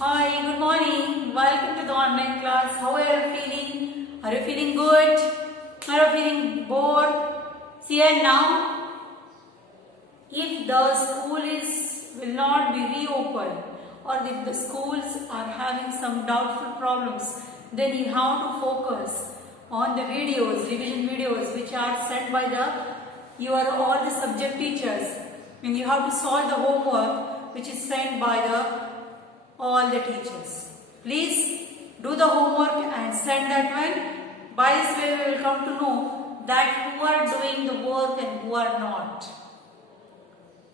Hi, good morning. Welcome to the online class. How are you feeling? Are you feeling good? Are you feeling bored? See and now, if the school will not be reopened, or if the schools are having some doubtful problems, then you have to focus on the videos, revision videos, which are sent by your all the subject teachers, and you have to solve the homework which is sent by all the teachers. Please do the homework and send that one. By this way we will come to know that who are doing the work and who are not.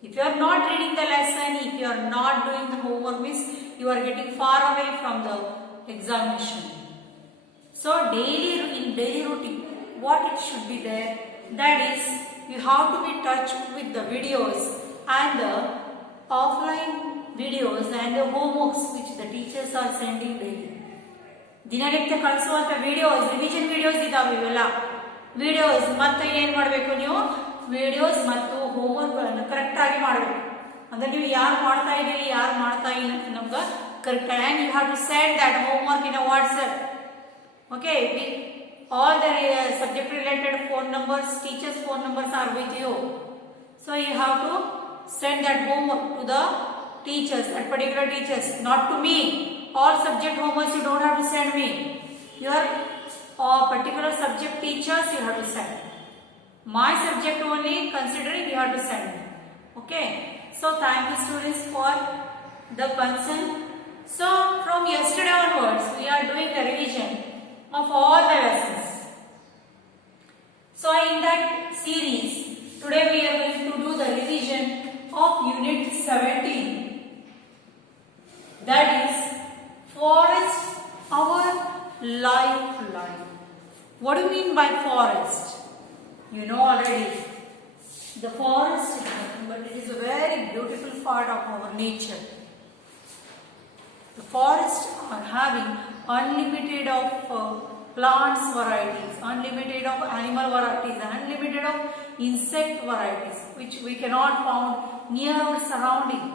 If you are not reading the lesson, if you are not doing the homework, means you are getting far away from the examination. So in daily routine, what it should be there, that is, you have to be touched with the videos and the offline videos and the homeworks which the teachers are sending daily. ದಿನನಿತ್ಯ ಕಳಿಸುವಂತ videos, revision videos ಇದಾವೆ. ಇವೆಲ್ಲ videos ಮತ್ತೆ ಏನ್ ಮಾಡಬೇಕು, ನೀವು videos ಮತ್ತು homework ಗಳನ್ನು correct ಆಗಿ ಮಾಡಬೇಕು. ಅಂದ್ರೆ ನೀವು ಯಾರು ಮಾಡ್ತಾ ಇದ್ದೀರಿ, ಯಾರು ಮಾಡ್ತಾ ಇಲ್ಲ ಅಂತ ನಮ್ಗೆ ಕರೆಕ್ಟ್ ಆಗಿ, and you have to send that homework in a WhatsApp. Okay, all the subject related phone numbers, teachers phone numbers are with you. So you have to send that homework to the teachers, that particular teachers, not to me. All subject homeworks you don't have to send me. Your particular subject teachers you have to send. My subject only considering you have to send me. Okay. So thank you students for the concern. So from yesterday onwards we are doing the revision of all the lessons. So in that series today we are going to do the revision of unit 17. That is forest, our lifeline. What do you mean by forest? You know already. The forest is nothing but it is a very beautiful part of our nature. The forests are having unlimited of plants varieties, unlimited of animal varieties, unlimited of insect varieties, which we cannot find near our surrounding.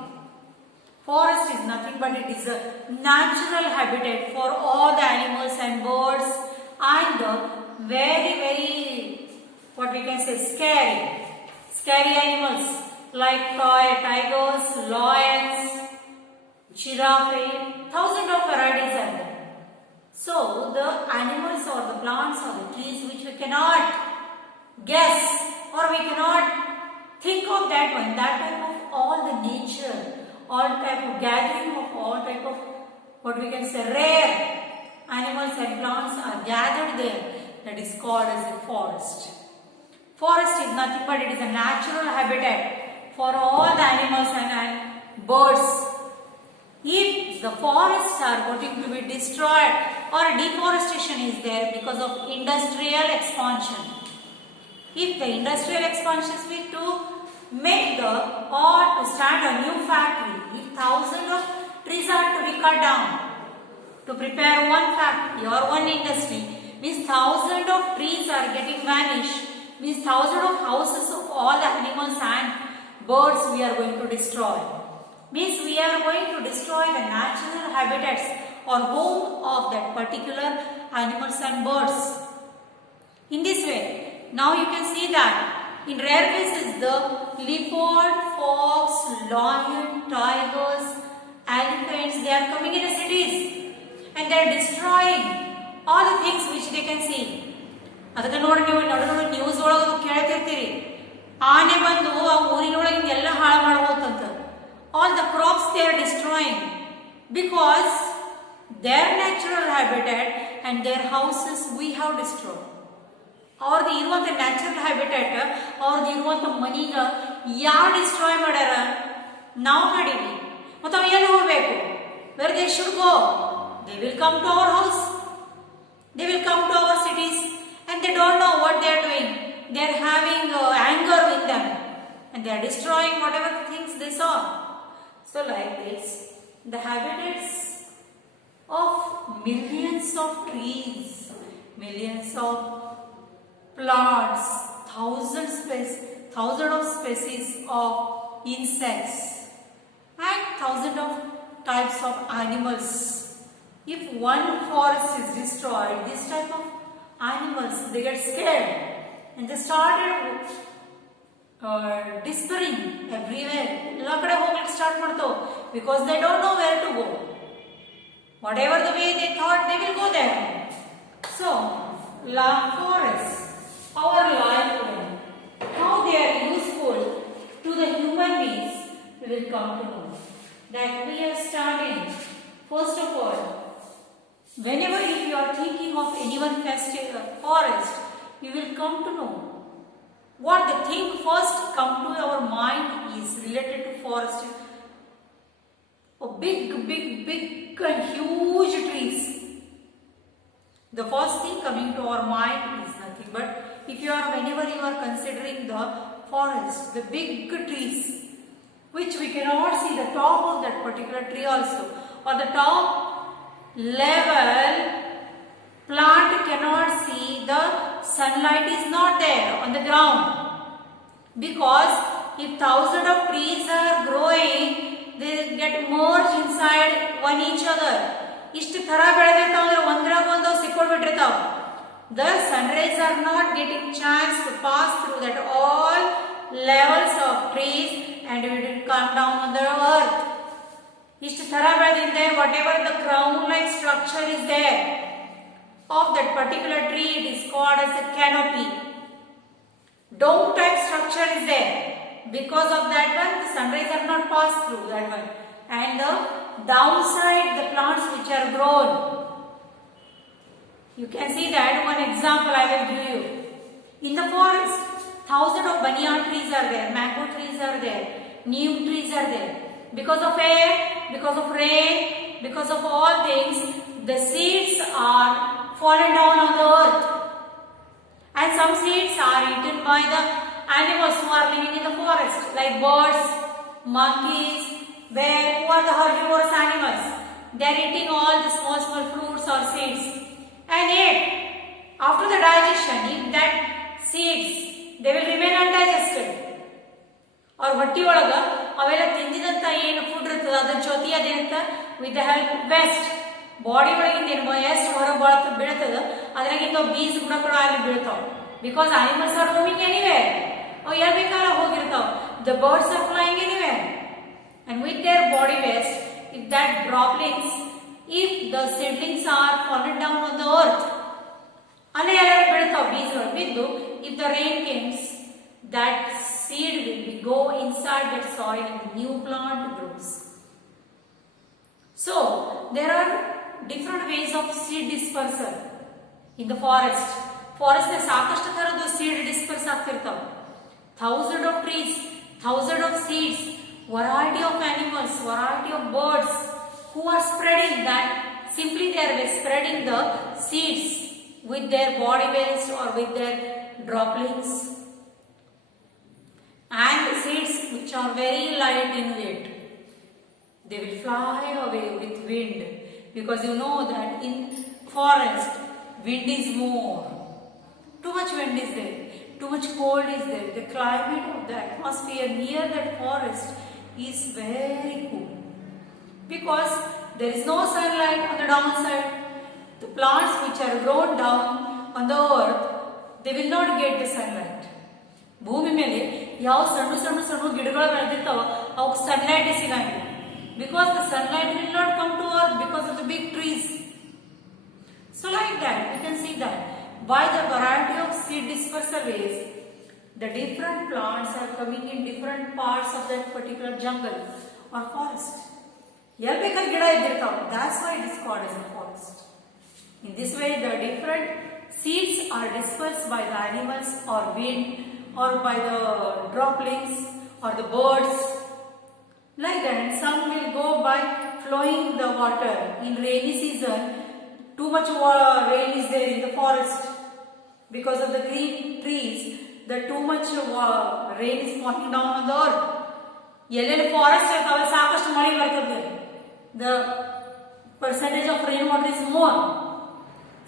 Forest is nothing but it is a natural habitat for all the animals and birds and the very what we can say scary animals like tigers, lions, giraffe, thousands of varieties are there. So the animals or the plants or the trees which we cannot guess or we cannot think of that one, that type of all the nature, all type of gathering of all type of what we can say rare animals and plants are gathered there. That is called as a forest. Forest is nothing but it is a natural habitat for all the animals and birds. If the forests are going to be destroyed or deforestation is there because of industrial expansion, if the industrial expansion is to make or to start a new factory, if thousands of trees are to be cut down to prepare one factory or one industry, means thousands of trees are getting vanished, means thousands of houses of all the animals and birds we are going to destroy. Means we are going to destroy the natural habitats or home of that particular animals and birds. In this way, now you can see that in rare cases, the leopard, fox, lion, tigers, elephants, they are coming in the cities and they are destroying all the things which they can see. ಅದಕ್ಕೆ ನೋಡಿ ನೀವು news ಒಳಗೆ ಕೇಳ್ತಿರ್ತೀರಿ, ಆನೆ ಬಂದು ಆ ಊರಿನೊಳಗಿಂದ ಎಲ್ಲ ಹಾಳು ಮಾಡಬಹುದಂತ. All the crops they are destroying because their natural habitat and their houses we have destroyed. ಅವ್ರದ್ದು ಇರುವಂತ ನ್ಯಾಚುರಲ್ ಹ್ಯಾಬಿಟೇಟ್, ಅವ್ರದ್ದು ಇರುವಂತ ಮನಿಗ ಯಾರು ಡಿಸ್ಟ್ರಾಯ್ ಮಾಡ್ಯಾರ? ನಾವು ಮಾಡೀವಿ. ಮತ್ತು ಅವು ಎಲ್ಲಿ ಹೋಗ್ಬೇಕು? Where they should go? They will come to our house, they will come to our cities and they don't know what they are doing. They are having anger with them and they are destroying whatever things they saw. So like this, the habitats of millions of trees, millions of plants, thousands of species of insects and thousands of types of animals. If one forest is destroyed, this type of animals, they get scared and they started despairing everywhere. Because they don't know where to go. Whatever the way they thought, they will go there. So, forests, our lifeline, how they are useful to the human beings, we will come to know. That we are starting. First of all, whenever if you are thinking of any one forest, you will come to know what the thing first come to our mind is related to forest. Big and huge trees. The first thing coming to our mind is nothing but whenever you are considering the forest, the big trees, which we cannot see the top of that particular tree also, or the top level plant cannot see, the sunlight is not there on the ground. Because if thousands of trees are growing, they get merged inside one each other. ಇಷ್ಟು ಥರ ಬೆಳೆದಿರ್ತಾವ ಅಂದ್ರೆ ಒಂದ್ರಾಗ ಒಂದು ಸಿಕ್ಕೊಳ್ಬಿಟ್ಟಿರ್ತಾವ. The sun rays are not getting chance to pass through that all levels of trees and it will come down on the earth. ಇಷ್ಟು ಥರ ಬೆಳೆದಿಂದೆ whatever the crown like structure is there of that particular tree, it is called as a canopy. Dome type structure is there. Because of that one, the sun rays are not passed through that one. And the downside, the plants which are grown. You can see that one example I will give you. In the forest, thousands of banyan trees are there, mango trees are there, neem trees are there. Because of air, because of rain, because of all things, the seeds are fallen down on the earth. And some seeds are eaten by the animals who are living in the forest, like birds, monkeys, who are the herbivorous animals. They are eating all the small fruits or seeds. And yet, after the digestion, if that seeds, they will remain undigested. Or ಹೊಟ್ಟಿ ಒಳಗ ಅವೆಲ್ಲ ತಿಂದಿದಂತ ಏನು food ಇರ್ತದ ಅದರ ಜೊತೆ ಅದೇನಂತ with the help waste body ಒಳಗಿಂದ ಏನು ಎಷ್ಟು ಹೊರಗೆ ಬೀಳ್ತದ ಅದ್ರಾಗಿಂದ ಬೀಜ ಕೂಡ ಅಲ್ಲಿ ಬೀಳ್ತಾವ. Because animals are roaming anywhere. ಅವು ಎಲ್ಲಿ ಬೇಕಾದ್ರೆ ಹೋಗಿರ್ತಾವ. The birds are flying anywhere. And with their body waste, if that droplings, if the seedlings are fallen down on the earth, if the rain comes, that seed will go inside that soil and the new plant grows. So, there are different ways of seed dispersal in the forest. Forest is ಸಾಕಷ್ಟು ತರದ್ದು seed disperse ಆಗ್ತಿರ್ತಾವ. Thousands of trees, thousands of seeds, variety of animals, variety of birds who are spreading that. Simply they are spreading the seeds with their body waste or with their droplings. And the seeds which are very light in weight, they will fly away with wind. Because you know that in forest, wind is more. Too much wind is there. Too much cold is there. The climate of the atmosphere near that forest is very cool. Because there is no sunlight on the downside. The plants which are grown down on the earth, they will not get the sunlight. ಭೂಮಿ ಮೇಲೆ ಯಾವ ಸಣ್ಣ ಗಿಡಗಳು ಬೆಳೆದಿರ್ತಾವ ಅವಕ್ಕೆ sunlight ಸಿಗಂಗಿಲ್ಲ. Because the sunlight will not come to earth because of the big trees. So like that, we can see that by the variety of seed dispersal ways, the different plants are coming in different parts of that particular jungle or forest. That's why it is called as a forest. In this way, the different seeds are dispersed by the animals or wind or by the droplings or the birds. Like that, and some will go by flowing the water. In rainy season, too much rain is there in the forest. Because of the green trees, the too much rain is falling down on the earth. ಎಲ್ಲೆಲ್ಲಿ forest ಇರ್ತಾವೆ ಸಾಕಷ್ಟು ಮಳೆ ಬರ್ತದೆ. The percentage of rainwater is more.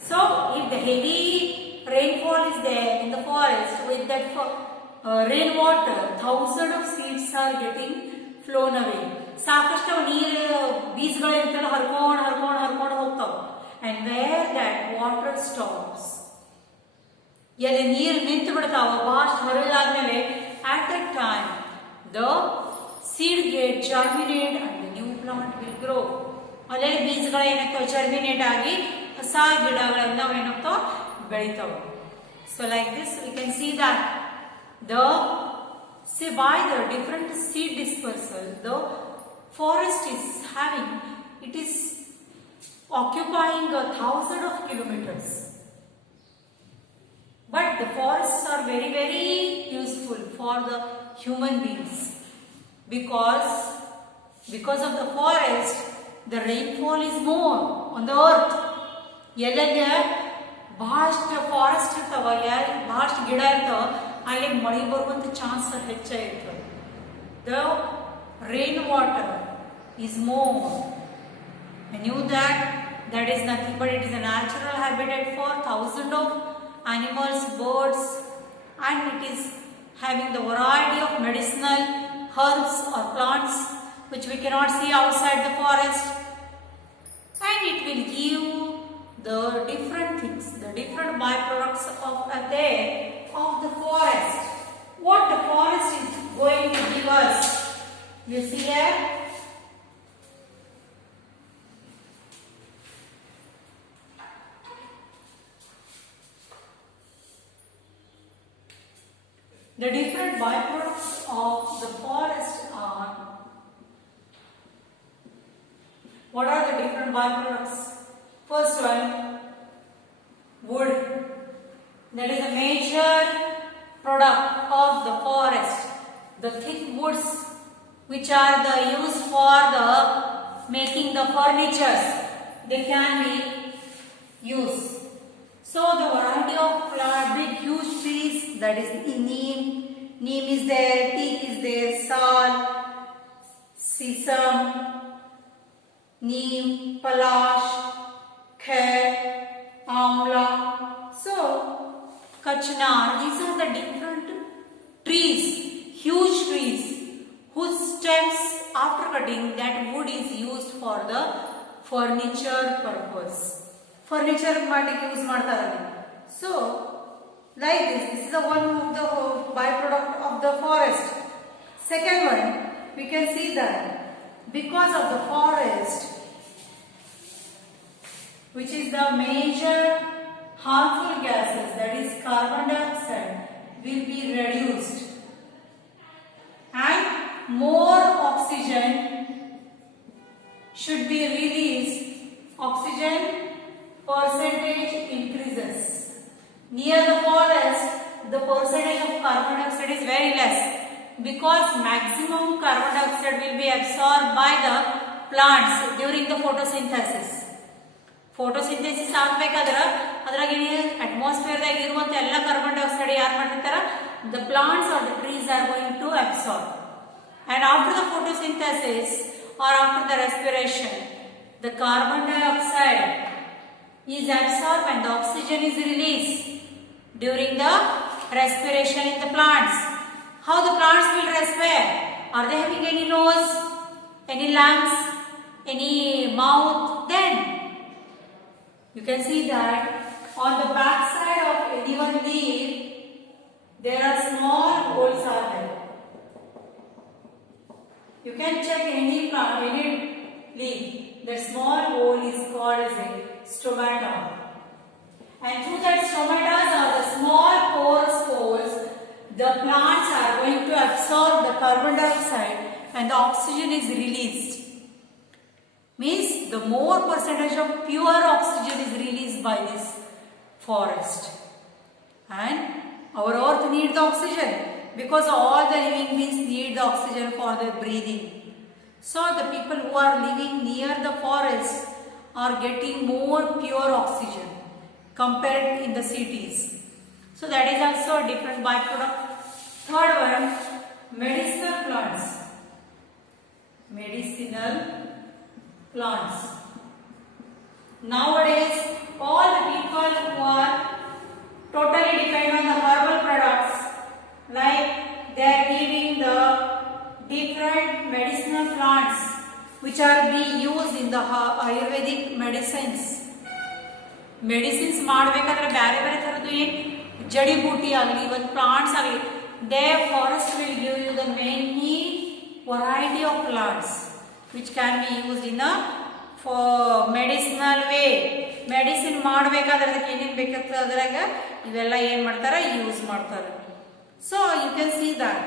So, if the heavy rainfall is there in the forest, with that rainwater, thousands of seeds are getting flown away. ಸಾಕಷ್ಟು ನೀರು ಬೀಜಗಳು ಇರ್ತಲ್ಲ ಹರ್ಕೊಂಡು ಹರ್ಕೊಂಡು ಹರ್ಕೊಂಡು ಹೋಗ್ತಾವ. And where that water stops, ಎಲ್ಲಿ ನೀರು ನಿಂತು ಬಿಡ್ತಾವ ಬಹಳಷ್ಟು ಹರಿದಾದ್ಮೇಲೆ, at that time the seed get germinate and the new plant will grow. ಅಲ್ಲೇ ಬೀಜಗಳು ಏನಾಗ್ತಾವ ಜರ್ಮಿನೇಟ್ ಆಗಿ ಹೊಸ ಗಿಡಗಳೆಲ್ಲ ಏನಾಗ್ತಾವ ಬೆಳಿತಾವ. So like this we can see that by the different seed dispersal, the forest is having, it is occupying 1,000 of kilometers. But the forests are very, very useful for the human beings because of the forest, the rainfall is more on the earth. ಎಲ್ಲೆಲ್ಲ ಬಹಳಷ್ಟು forest ಇರ್ತಾವ, ಬಹಳಷ್ಟು ಗಿಡ ಇರ್ತಾವ, ಅಲ್ಲಿ ಮಳೆ ಬರುವಂತ chance ಹೆಚ್ಚಾಗಿರ್ತದೆ. The rain water is more. I knew that is nothing but it is a natural habitat for thousands of animals, birds, and it is having the variety of medicinal herbs or plants which we cannot see outside the forest, and it will give the different things, the different byproducts of the forest. What the forest is going to give us, you see here. The different byproducts of the forest are, what are the different byproducts? First one, wood. That is a major product of the forest. The thick woods which are the used for the making the furnitures, they can be used. So the variety of big huge trees, that is neem is there, teak is there, sal, sesame, neem, palash, kher, amla, so kachnar. These are the different trees, huge trees whose stems after cutting that wood is used for the furniture purpose. Furniture ಮಾಡಿಗೆ use ಮಾಡ್ತಾರೆ. So like this is the one of the byproduct of the forest. Second one, we can see that because of the forest, which is the major harmful gases, that is carbon dioxide, will be reduced and more oxygen should be released. Oxygen percentage increases. Near the forest, the percentage of carbon dioxide is very less because maximum carbon dioxide will be absorbed by the plants during the photosynthesis. Photosynthesis ಆಗಬೇಕಾದ್ರೆ ಅದ್ರಾಗ ಅಟ್ಮಾಸ್ಫಿಯರ್ದಾಗ ಇರುವಂತ ಎಲ್ಲ carbon dioxide ಯಾರು ಮಾಡಿರ್ತಾರ, the plants or the trees are going to absorb. And after the photosynthesis or after the respiration, the carbon dioxide is absorbed and the oxygen is released during the respiration in the plants. How the plants will respire? Are they having any nose, any lungs, any mouth? Then you can see that on the back side of any one leaf there are small holes are there. You can check any plant, any leaf. The small hole is called as a stomata, and through that stomata are the small porous holes. The plants are going to absorb the carbon dioxide and the oxygen is released. Means the more percentage of pure oxygen is released by this forest. And our earth needs the oxygen because all the living beings need the oxygen for their breathing. So the people who are living near the forest are getting more pure oxygen compared in the cities. So that is also a different byproduct. Third one, medicinal plants. Medicinal plants. Nowadays, all the people who are totally dependent on the herbal products, like they are giving the different medicinal plants in the Ayurvedic medicines. Medicines ಮಾಡಬೇಕಾದ್ರೆ ಬೇರೆ ಬೇರೆ ಥರದ್ದು ಏನು ಜಡಿ ಬೂಟಿ ಆಗಲಿ ಒಂದು plants ಆಗಲಿ they forest will give you the many variety of plants which can be used in a for medicinal way. Medicine ಮಾಡಬೇಕಾದ್ರೆ ಅದಕ್ಕೆ ಏನೇನು ಬೇಕಾಗ್ತದೆ ಅದ್ರಾಗ ಇವೆಲ್ಲ ಏನು ಮಾಡ್ತಾರೆ ಯೂಸ್ ಮಾಡ್ತಾರೆ. So you can see that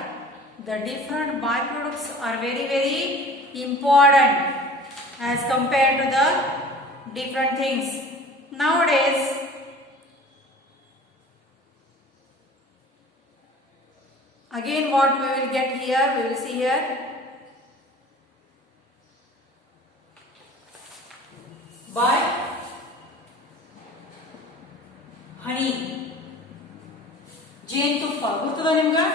the different byproducts are very very important as compared to the different things. Nowadays again what we will get here, we will see here by honey, ಜೇನುತುಪ್ಪ ಗೊತ್ತದ ನಿಮ್ಗೆ?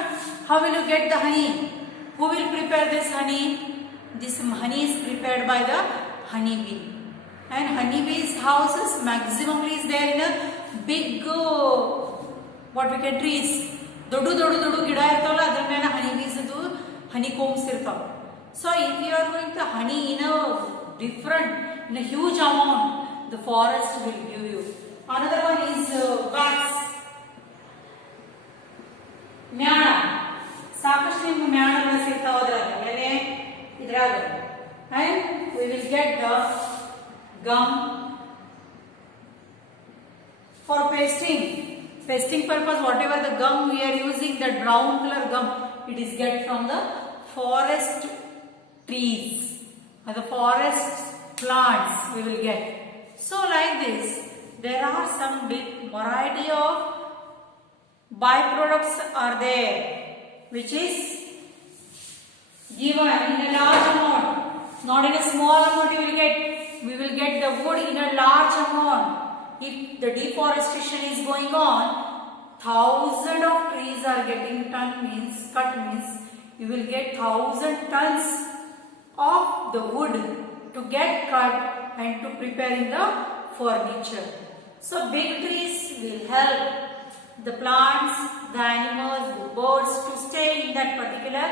How will you get the honey? Who will prepare this honey? This honey is prepared by the honey bee. And honey bees houses maximally is there in a big what we can trees. ದೊಡ್ಡ ದೊಡ್ಡ ದೊಡ್ಡ ಗಿಡ ಇರ್ತಾವಲ್ಲ ಅದ್ರ ಮೇಲೆ ಹನಿ ಬೀಸ್ honey combs ಇರ್ತಾವ. So if you are going to honey in a different in a huge amount the forest will give you. Another one is wax, ಮ್ಯಾಣ. ಸಾಕಷ್ಟು ನಿಮ್ಗೆ ಮ್ಯಾಣಗಳು ಸಿಗ್ತಾವ ಅದ್ರಾಗ ಎಲೆ ಇದ್ರಾಗ. And we will get the gum for pasting. Pasting purpose, whatever the gum we are using, that brown color gum, it is get from the forest trees or the forest plants we will get. So like this, there are some big variety of byproducts are there, which is given in a large amount, not in a small amount you will get. We will get the wood in a large amount. If the deforestation is going on, thousands of trees are getting cut means you will get 1,000 tons of the wood to get cut and to prepare in the furniture. So big trees will help the plants, the animals, the birds to stay in that particular.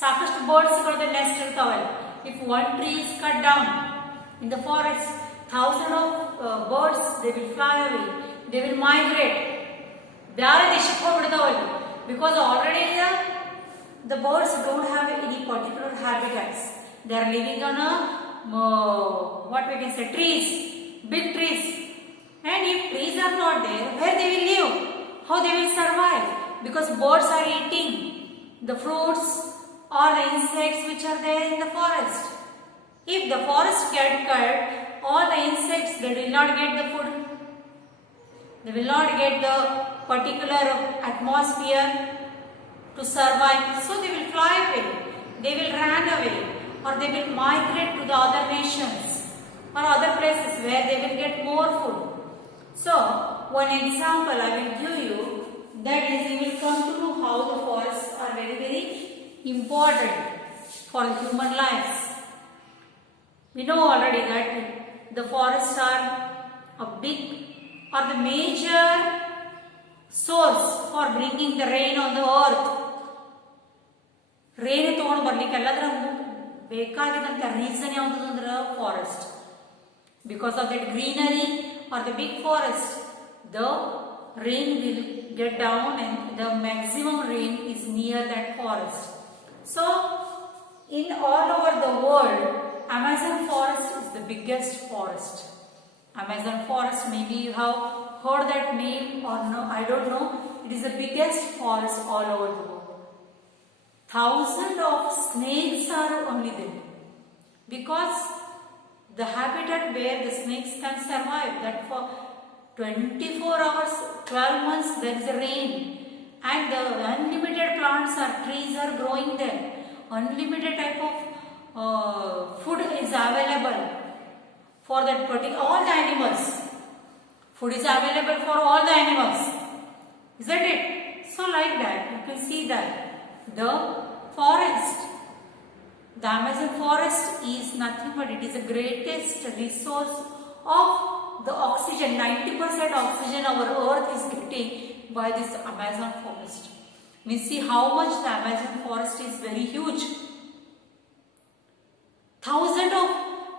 ಸಾಕಷ್ಟು birds ಗಳದ nest ಇರ್ತಾವಲ್ಲ. If one tree is cut down in the forest, thousands of birds they will fly away, they will migrate. Byare deshಕ್ಕೆ ಹೋಗ್ಬಿಡ್ತಾವಲ್ಲಿ, because already the birds don't have any particular habitats. They are living on a what we can say trees, big trees. And if trees are not there, where they will live? How they will survive? Because birds are eating the fruits or the insects which are there in the forest. If the forest get cut, all the insects they will not get the food. They will not get the particular atmosphere to survive. So they will fly away. They will run away, or they will migrate to the other nations or other places where they will get more food. So one example I will give you, that is you will come to know how the forests are very very important for human lives. We know already that the forests are a big or the major source for bringing the rain on the earth. Rain ತಗೊಂಡು ಬರ್ಲಿಕ್ಕೆ ಎಲ್ಲದರ ಬೇಕಾಗಿದ್ದಂಥ reason ಯಾವುದು ಅಂದ್ರೆ forest. Because of that greenery or the big forest, the rain will get down and the maximum rain is near that forest. So in all over the world, Amazon forest is the biggest forest. Amazon forest, maybe you have heard that name or no, I don't know. It is the biggest forest all over the world. Thousands of snakes are only there because the habitat where the snakes can survive, that for 24 hours, 12 months there is a rain, and the unlimited plants or trees are growing there. Unlimited type of food is available for that particular all the animals. Food is available for all the animals, isn't it? So like that you can see that the forest, the Amazon forest is nothing but it is the greatest resource of the oxygen. 90% oxygen our earth is getting by this Amazon forest. We see how much the Amazon forest is very huge. Thousands of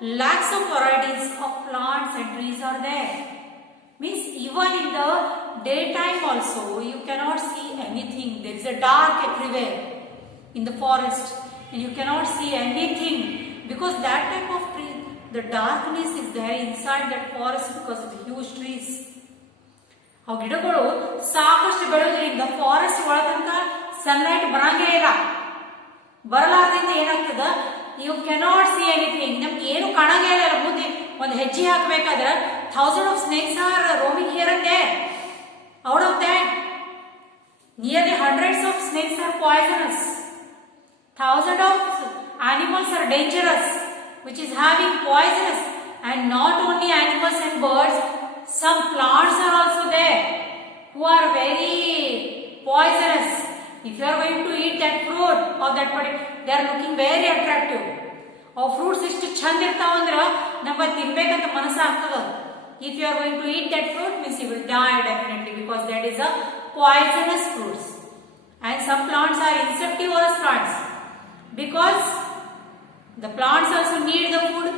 lakhs of varieties of plants and trees are there. Means even in the daytime also you cannot see anything. There is a dark everywhere in the forest and you cannot see anything because that type of tree, the darkness is there inside that forest because of the huge trees. ಅವು ಗಿಡಗಳು ಸಾಕಷ್ಟು ಬೆಳೆಯೋದ್ರಿಂದ forest ಒಳಗಂತ sunlight ಬರಂಗೇ ಇಲ್ಲ. ಬರಲಾರ್ದಿಂದ ಏನಾಗ್ತದ, you cannot see anything. ನಮ್ಗೆ ಏನು ಕಾಣಂಗೇ ಇಲ್ಲ. ಮುಂದೆ ಒಂದು ಹೆಜ್ಜೆ ಹಾಕಬೇಕಾದ್ರೆ thousand of snakes are roaming here and there. Out of that nearly hundreds of snakes are poisonous. Thousands of animals are dangerous, which is having poisonous. And not only animals and birds, some plants are also there who are very poisonous. If you are going to eat that fruit of that particular, they are looking very attractive. Our fruits ಇಷ್ಟು ಚಂದ ಇರ್ತಾವಂದ್ರ ನಮಗೆ ತಿನ್ಬೇಕಂತ ಮನಸ್ಸು ಆಗ್ತದ. If you are going to eat that fruit, means you will die definitely because that is a poisonous fruits. And some plants are insectivorous plants. Because the plants also need the food.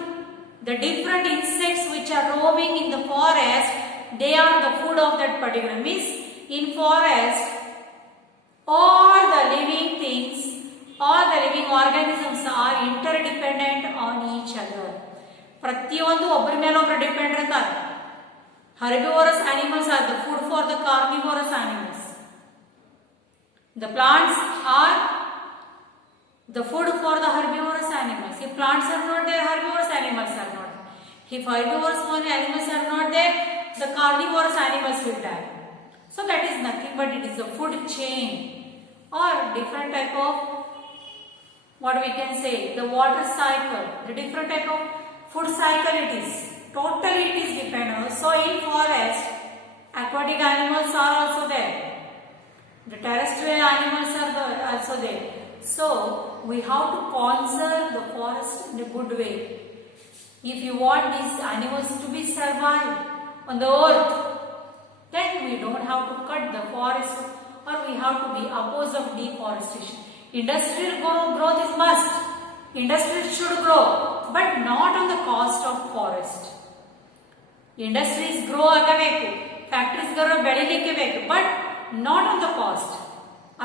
The different insects which are roaming in the forest, they are the food of that particular. Means in forest, all the living things, all the living organisms are interdependent on each other. ಪ್ರತಿಯೊಂದು ಒಬ್ಬರ ಮೇಲೆ ಒಬ್ಬರು depend ಇರ್ತಾರೆ. Herbivorous animals are the food for the carnivorous animals. The plants are the food for the herbivorous animals. If plants are not there, herbivorous animals are not there. If herbivorous animals are not there, the carnivorous animals will die. So that is nothing but it is a food chain or different type of, what we can say, the water cycle, the different type of food cycle it is. Totally it is dependent. So in forest, aquatic animals are also there. The terrestrial animals are also there. So we have to conserve the forest in a good way. If you want these animals to be survived on the earth, then we don't have to cut the forest or we have to be opposed of deforestation. Industrial growth is must. Industries should grow, but not on the cost of forest. Industries grow ಆಗಬೇಕು, factories ಬೆಳಿಲಿಕ್ಕೆ ಬೇಕು, but not on the cost.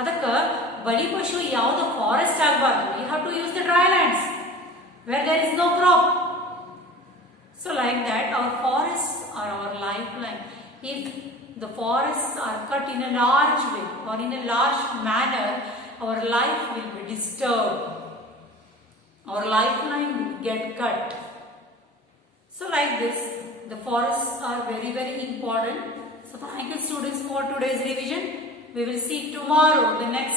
ಅದಕ್ಕೆ ಬಲಿ ಪಶು ಯಾವುದು forest ಆಗಬಾರ್ದು. You have to use the dry lands where there is no crop. So like that our forest are our life line. If the forest are cut in a large way or in a large manner, our life will be disturbed. Our life line will get cut. So like this the forests are very very important. So thank you students for today's revision. We will see tomorrow the next